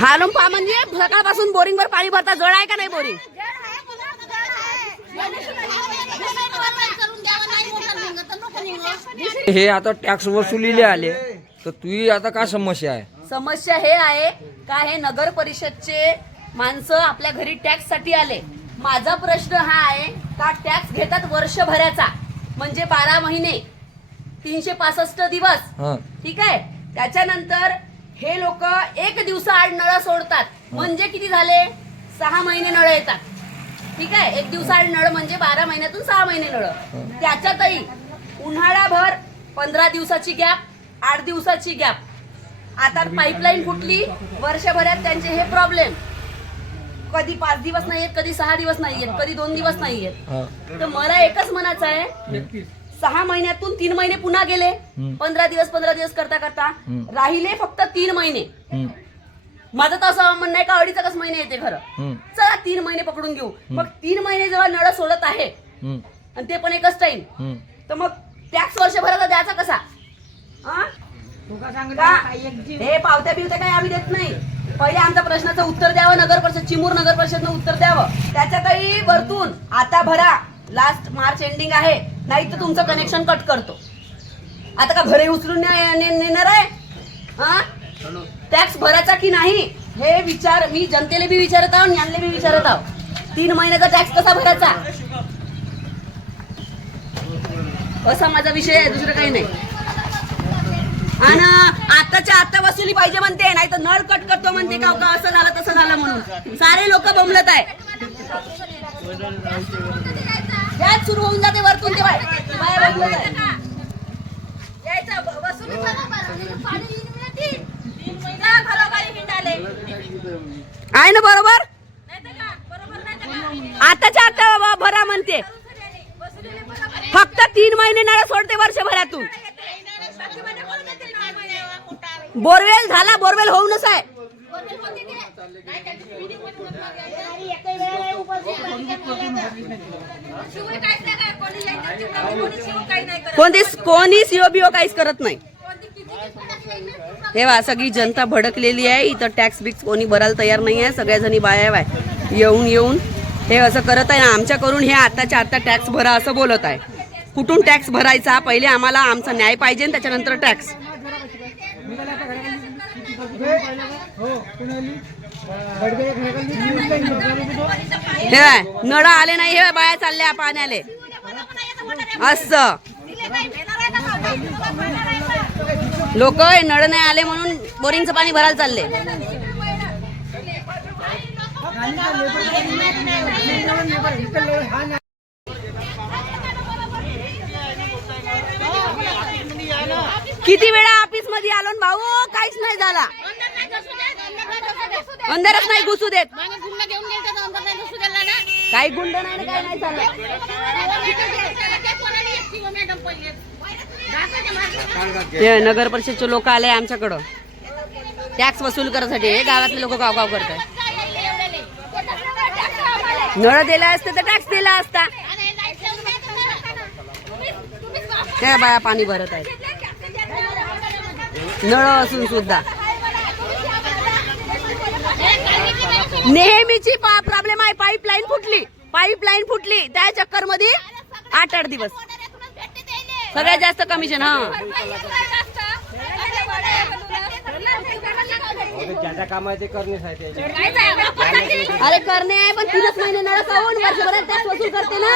हालून पा म्हणजे सकाळपासून बोरिंग वर पाणी भरता. जळ आहे का नाही बोरिंग हे आता टॅक्स वसुलीले आले. तर तुझी आता काय समस्या आहे? समस्या हे आहे का हे नगर परिषदचे माणसं आपल्या घरी टॅक्ससाठी आले? माझा प्रश्न हा आहे का टॅक्स घेतात वर्षभराचा? म्हणजे बारा महिने तीनशे पासष्ट दिवस. ठीक आहे? त्याच्यानंतर हे लोक एक दिवसाआड नळ सोडतात. म्हणजे किती झाले? सहा महिने नळ येतात. ठीक आहे? एक दिवसाआड नळ म्हणजे बारा महिन्यातून सहा महिने नळ. त्याच्यातही उन्हाळाभर पंधरा दिवसाची गॅप आठ दिवसाची गॅप. आता पाईपलाईन फुटली वर्षभरात त्यांचे हे प्रॉब्लेम कधी पाच दिवस नाही येत कधी सहा दिवस नाही येत कधी दोन दिवस नाही येत तर मला एकच म्हणायचं आहे सहा महिन्यातून तीन महिने पुन्हा गेले. पंधरा दिवस पंधरा दिवस करता करता. राहिले फक्त तीन महिने. माझं तर असं म्हणणं आहे का अडीच एकच महिने येते खरं. चला तीन महिने पकडून घेऊ. मग तीन महिने जेव्हा नळ सोडत आहे आणि ते पण एकच टाइम. तर मग टॅक्स वर्षभराचा द्यायचा कसा? हा? हे पावत्या बिवत्या काही आम्ही देत नाही. पहिले आमच्या प्रश्नाचं उत्तर द्यावं नगर परिषद चिमूर नगर परिषदनं उत्तर द्यावं. त्याच्यातही वरतून आता भरा. लास्ट मार्च एंडिंग आहे. नाही तर तुमचं कनेक्शन कट करतो. आता का घरे उचलून नेणार आहे? हा? टॅक्स भरायचा की नाही? हे विचार मी जनतेला बी विचारत आहो ज्ञानले बी विचारत आहो. तीन महिन्याचा टॅक्स कसा भरायचा? असा माझा विषय आहे दुसरं काही नाही. आणि आताच्या आता वसुली पाहिजे म्हणते नाही तर नळ कट करतो म्हणते का का असं झालं तसं झालं म्हणून. सारे लोक बोंबलत आहे. याच सुरू होऊन जाते वरतून ते बाय आहे. यायचं, ना बरोबर? आताच्या आता भरा म्हणते. फक्त तीन महिने नळ सोडते वर्षभरातून. बोरवेल झाला बोरवेल होऊनच आहे. कोणती कोणी सीओ बीओ काहीच करत नाही. हे वा सगळी जनता भडकलेली आहे. इथं टॅक्स बिक्स कोणी भरायला तयार नाही आहे. सगळ्या जणी बाया. आहे येऊन येऊन हे असं करत आहे ना आमच्याकडून हे आताच्या आता टॅक्स भरा असं बोलत आहे. कुठून टॅक्स भरायचा? पहिले आम्हाला आमचा न्याय पाहिजे त्याच्यानंतर टॅक्स हे बाय, नळ आले नाही हे बाया चालल्या पाण्याले. अस. लोक नळ नाही आले म्हणून बोरिंगचं पाणी भरायला चालले. किती वेळा ऑफिसमध्ये आलो भाऊ? काहीच नाही झाला. अंधारच नाही घुसू देत. काही गुंड नाही ना. काही नाही झालं हे नगर परिषदचे लोक आले आमच्याकडं. टॅक्स वसूल करायसाठी. हे गावातले लोक गाव गाव करतात. नळ दिला असते तर टॅक्स दिला असता. त्या बाया पाणी भरत आहेत. नळ असून सुद्धा. नेहमीची प्रॉब्लेम आहे. पाईपलाईन फुटली. पाईपलाईन फुटली. त्या चक्करमध्ये आठ आठ दिवस. सगळ्यात जास्त कमिशन हा. अरे करणे आहे. पण तीनच महिने काऊन वर्षभरात टॅक्स वसूल करते ना.